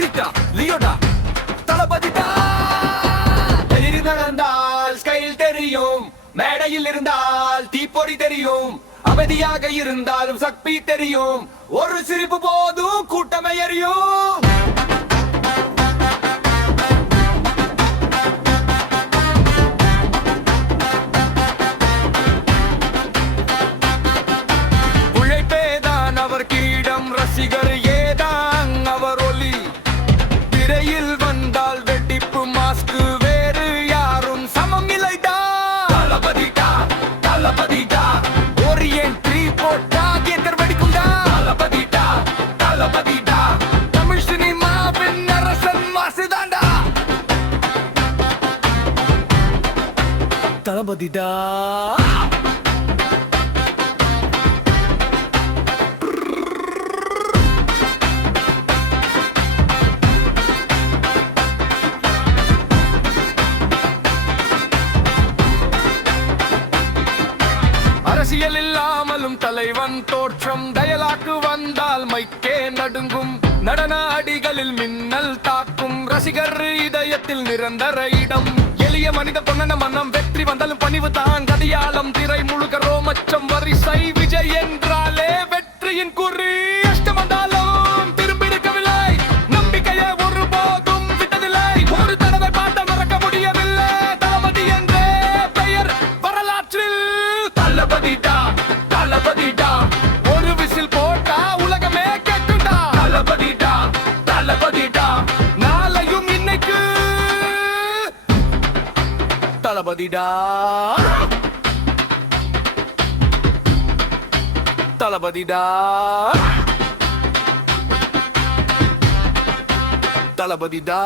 ஸ்பிரிட்டா லியோடா தளபதிடா. எதிரி நடந்தால் ஸ்கைல் தெரியும், மேடையில் இருந்தால் தீப்பொறி தெரியும், அமைதியாக இருந்தாலும் சக்தி தெரியும், ஒரு சிரிப்பு போதும் கூட்டமே எரியும். உழைப்பேதான் அவர் கீடம், ரசிகர் ஏதான் அவர் ஒலி. திரையில் வந்தால் வெடிப்பு மாஸ்க், வேறு யாரும் சமம் இல்லைடா. தளபதிடா தளபதிடா, ஒரு என்ட்ரி போட்டா கேட்டர் வெடிக்கும்டா. தளபதிடா தளபதிடா, தமிழ் சினிமாவின் அரசன் மாசுதாண்டா. தளபதிடா. அரசியல் இல்லாமலும் தலைவன் தோற்றம், டயலாக்கு வந்தால் மைக்கே நடுங்கும், நடன அடிகளில் மின்னல் தாக்கும், ரசிகர் இதயத்தில் நிரந்தர இடம். எளிய மனித பொன்னன மன்னம், வெற்றி வந்தாலும் பணிவு தான் கதியாளம், திரை முழுக்க ரோமச்சம் வரிசை, விஜய் என்றாலே வெற்றியின் குறி. அஷ்டம் வந்தாலும் திரும்பி இருக்கவில்லை, நம்பிக்கையை ஒருபோதும் விட்டதில்லை, ஒரு தடவை பார்த்த மறக்க முடியவில்லை. தளபதி என்றே பெயர் வரலாற்றில். தளபதிடா தளபதிடா, ஒரு விசில் போட்டா உலகமே கேட்டுடா. தளபதிடா தளபதிடா, நாளையும் இன்னைக்கு தளபதிடா. தளபதிடா தளபதிடா.